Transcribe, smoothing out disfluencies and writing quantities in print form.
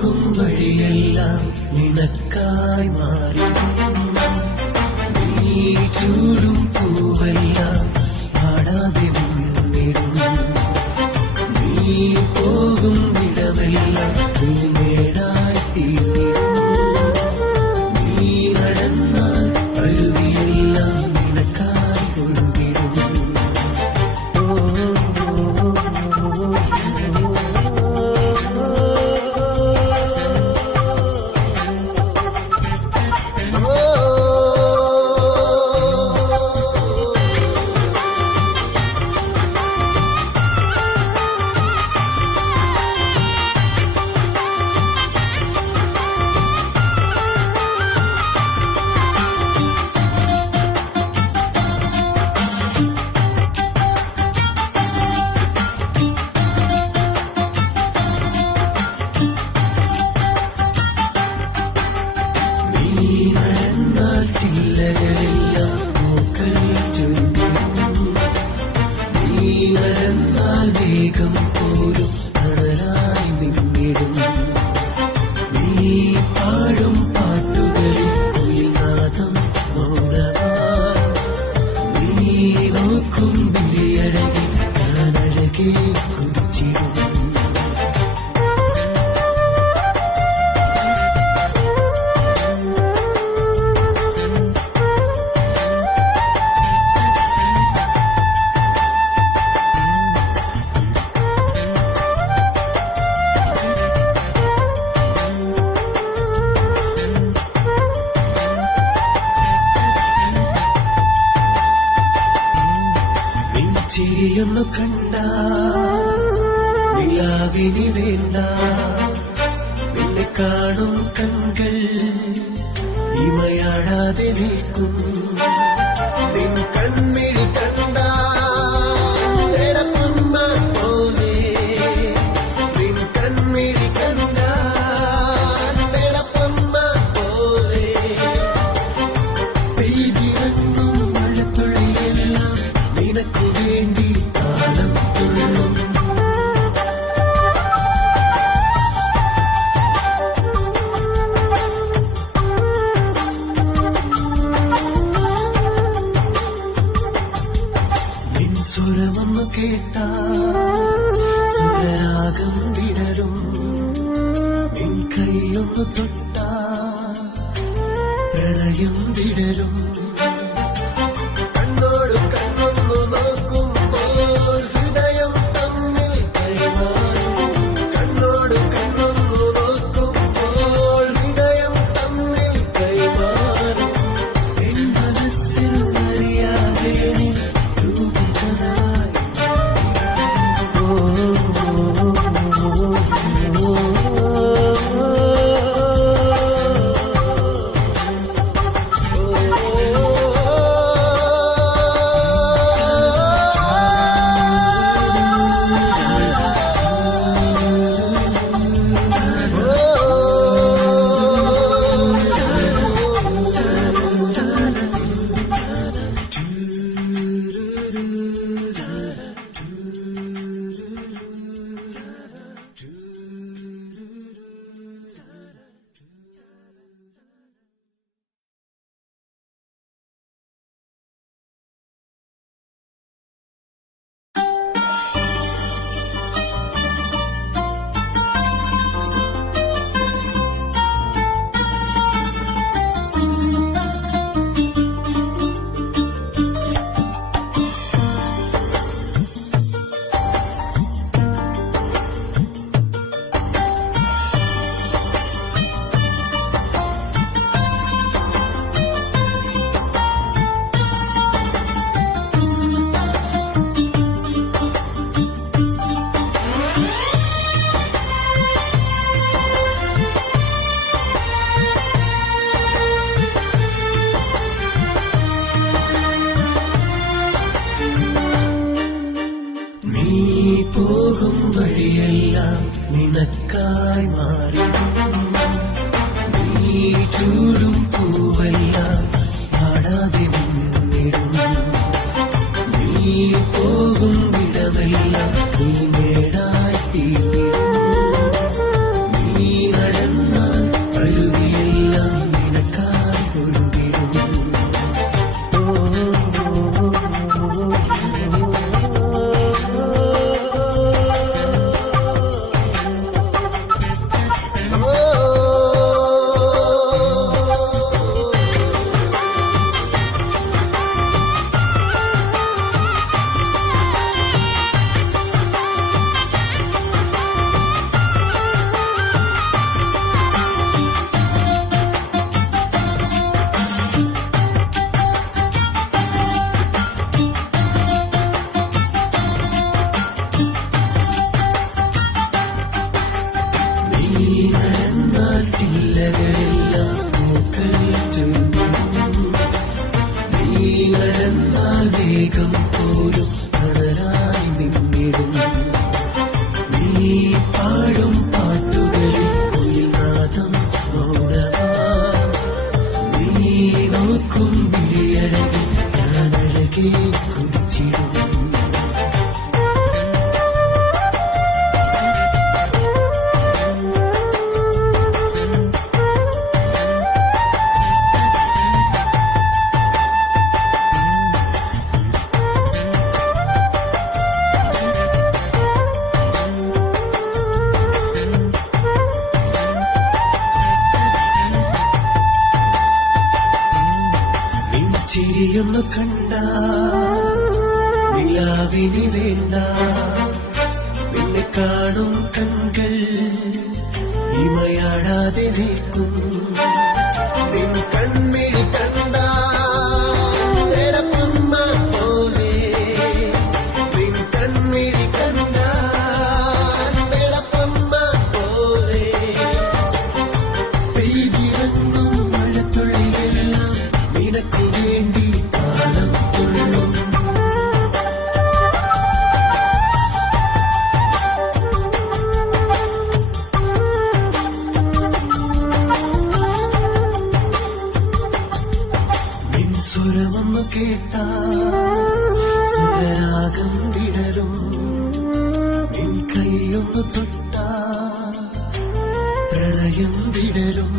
പോകും വഴിയെല്ലാം നിനക്കായി മാറി. നീ ചൂടും പൂവെല്ലാം പാടാതെ നിന്നിടും. നീ പോകും ഇടമെല്ലാം നീ നേടായി തീർന്നിടും. നീ നടന്നാൽ അരുവിയെല്ലാം നിനക്കായി ഒഴുകിടും. ചില്ലകളിലെല്ലാം പൂക്കൾ ചൊരിയും. നീ നടന്നാൽ വേഗം പോലും തണലായി നിന്നിടും. നീ പാടും പാട്ടുകളിൽ കുയിൽനാദം മൗനമായി. നീ നോക്കും വിളിയഴകിൽ ഞാൻ അഴകെ കുറിച്ചിടും. ചിരിയൊന്നു കണ്ട നിലാവിനി വേണ്ട. നിന്നെ കാണും കൺകൾ ഇമയാടാതെ നിൽക്കും. നിൻ കൺമിഴി കണ്ട പോലെ. നിൻ കൺമിഴി കണ്ട പോലെ. പെയ്തിറങ്ങും മഴത്തുള്ളിയെല്ലാം നിനക്കു വേണ്ടി താളം തുള്ളും. നിൻ സ്വരമൊന്നു കേട്ടാ സ്വരരാഗം വിടരും. നിൻ കൈയൊന്നു തൊട്ടാ പ്രണയം വിടരും. പോകും വഴിയെല്ലാം നിനക്കായി മാറി. നീ ചൂടും പൂവെല്ലാം പാടാതെ നിന്നിടും. നീ പോകും ഇടമെല്ലാം നീ നേടായി തീർന്നിടും. നീ നട ഒന്നു കണ്ട നിലാവിനി വേണ്ട നിന്നെ കാണും കൺകൾ ഇമയാടാതെ നിൽക്കും നിൻ കൺമിഴി കണ്ട പോലെ നിൻ കൺമിഴി കണ്ട പോലെ പെയ്തിറങ്ങും മഴത്തുള്ളിയെല്ലാം നിനക്കു വേണ്ടി താളം തുള്ളും സ്വരമൊന്നു കേട്ടാ സ്വരരാഗം വിടരും നിൻ കൈയൊന്നു തൊട്ടാ പ്രണയം വിടരും